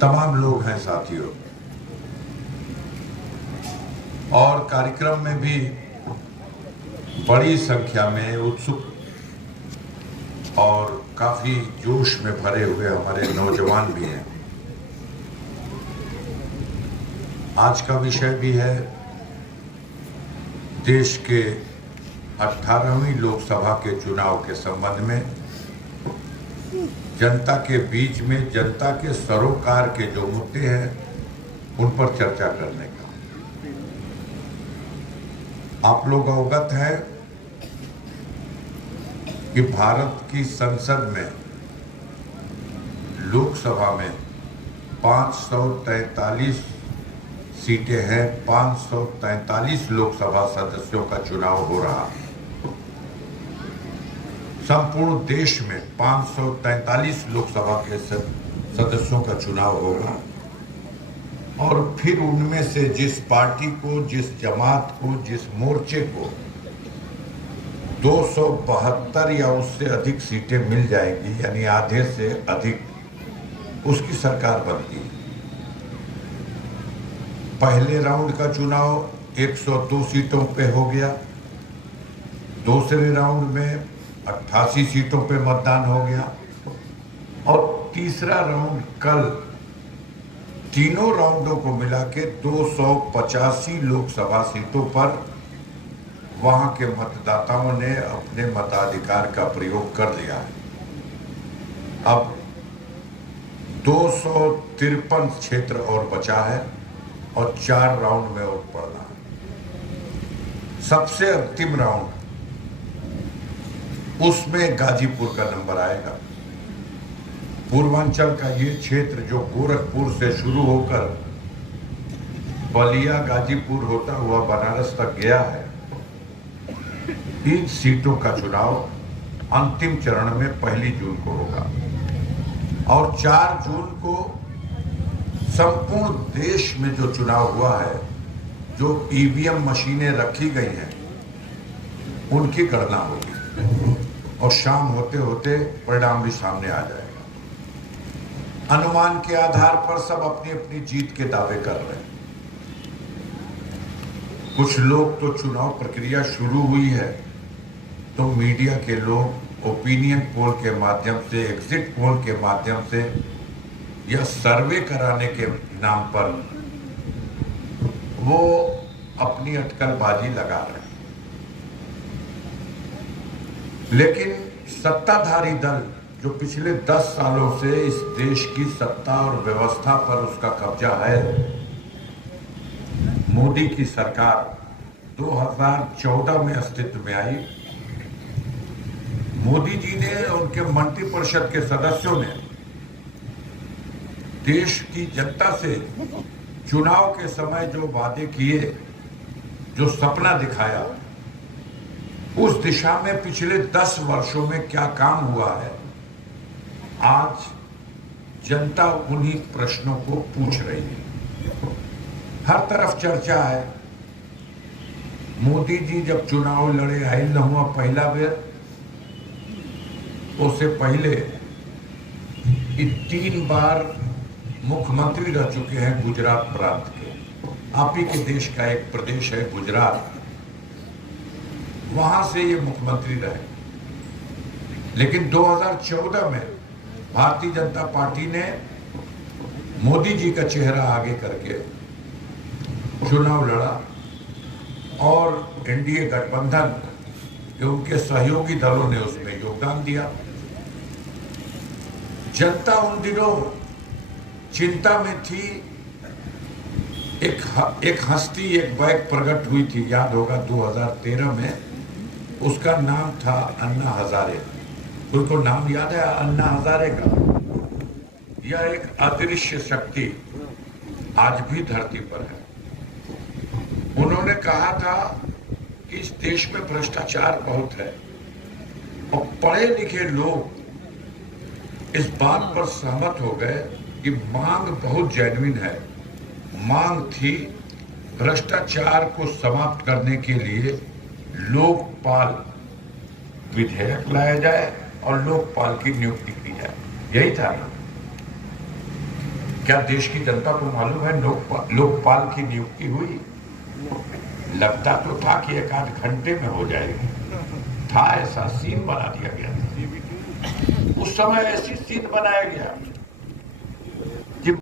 तमाम लोग हैं साथियों, और कार्यक्रम में भी बड़ी संख्या में उत्सुक और काफी जोश में भरे हुए हमारे नौजवान भी हैं। आज का विषय भी है देश के 18वीं लोकसभा के चुनाव के संबंध में जनता के बीच में जनता के सरोकार के जो मुद्दे हैं उन पर चर्चा करने का। आप लोग अवगत हैं कि भारत की संसद में लोकसभा में 543 सीटें हैं। 543 लोकसभा सदस्यों का चुनाव हो रहा है। संपूर्ण देश में 543 लोकसभा के सदस्यों का चुनाव होगा, और फिर उनमें से जिस पार्टी को, जिस जमात को, जिस मोर्चे को 272 या उससे अधिक सीटें मिल जाएंगी, यानी आधे से अधिक, उसकी सरकार बनती है। पहले राउंड का चुनाव 102 सीटों पे हो गया। दूसरे राउंड में 88 सीटों पे मतदान हो गया, और तीसरा राउंड कल तीनों राउंडों को मिला के 285 लोकसभा सीटों पर वहां के मतदाताओं ने अपने मताधिकार का प्रयोग कर लिया है। अब 253 क्षेत्र और बचा है और 4 राउंड में और पड़ना है। सबसे अंतिम राउंड, उसमें गाजीपुर का नंबर आएगा। पूर्वांचल का ये क्षेत्र जो गोरखपुर से शुरू होकर बलिया, गाजीपुर होता हुआ बनारस तक गया है, इन सीटों का चुनाव अंतिम चरण में 1 जून को होगा, और 4 जून को संपूर्ण देश में जो चुनाव हुआ है, जो ईवीएम मशीनें रखी गई हैं, उनकी गणना होगी, और शाम होते होते परिणाम भी सामने आ जाएगा। अनुमान के आधार पर सब अपनी अपनी जीत के दावे कर रहे हैं। कुछ लोग तो चुनाव प्रक्रिया शुरू हुई है तो मीडिया के लोग ओपिनियन पोल के माध्यम से, एग्जिट पोल के माध्यम से या सर्वे कराने के नाम पर वो अपनी अटकलबाजी लगा रहे हैं। लेकिन सत्ताधारी दल जो पिछले 10 सालों से इस देश की सत्ता और व्यवस्था पर उसका कब्जा है, मोदी की सरकार 2014 में अस्तित्व में आई। मोदी जी ने, उनके मंत्रिपरिषद के सदस्यों ने देश की जनता से चुनाव के समय जो वादे किए, जो सपना दिखाया, उस दिशा में पिछले 10 वर्षों में क्या काम हुआ है, आज जनता उन्हीं प्रश्नों को पूछ रही है। हर तरफ चर्चा है। मोदी जी जब चुनाव लड़े, आइल न हुआ पहला बेर, उससे पहले 3 बार मुख्यमंत्री रह चुके हैं गुजरात प्रांत के। आप ही के देश का एक प्रदेश है गुजरात, वहां से ये मुख्यमंत्री रहे। लेकिन 2014 में भारतीय जनता पार्टी ने मोदी जी का चेहरा आगे करके चुनाव लड़ा, और एनडीए गठबंधन के उनके सहयोगी दलों ने उसमें योगदान दिया। जनता उन दिनों चिंता में थी। एक हस्ती, एक बैग प्रकट हुई थी, याद होगा 2013 में, उसका नाम था अन्ना हजारे। उनको नाम याद है अन्ना हजारे का? यह एक अदृश्य शक्ति आज भी धरती पर है। उन्होंने कहा था कि इस देश में भ्रष्टाचार बहुत है, और पढ़े लिखे लोग इस बात पर सहमत हो गए कि मांग बहुत जेन्युइन है। मांग थी भ्रष्टाचार को समाप्त करने के लिए लोकपाल विधेयक लाया जाए और लोकपाल की नियुक्ति की जाए। यही था ना। क्या देश की जनता को मालूम है लोकपाल की नियुक्ति हुई? लगता तो था कि एक आध घंटे में हो जाएगी, था ऐसा सीन बना दिया गया था। उस समय ऐसी सीन बनाया गया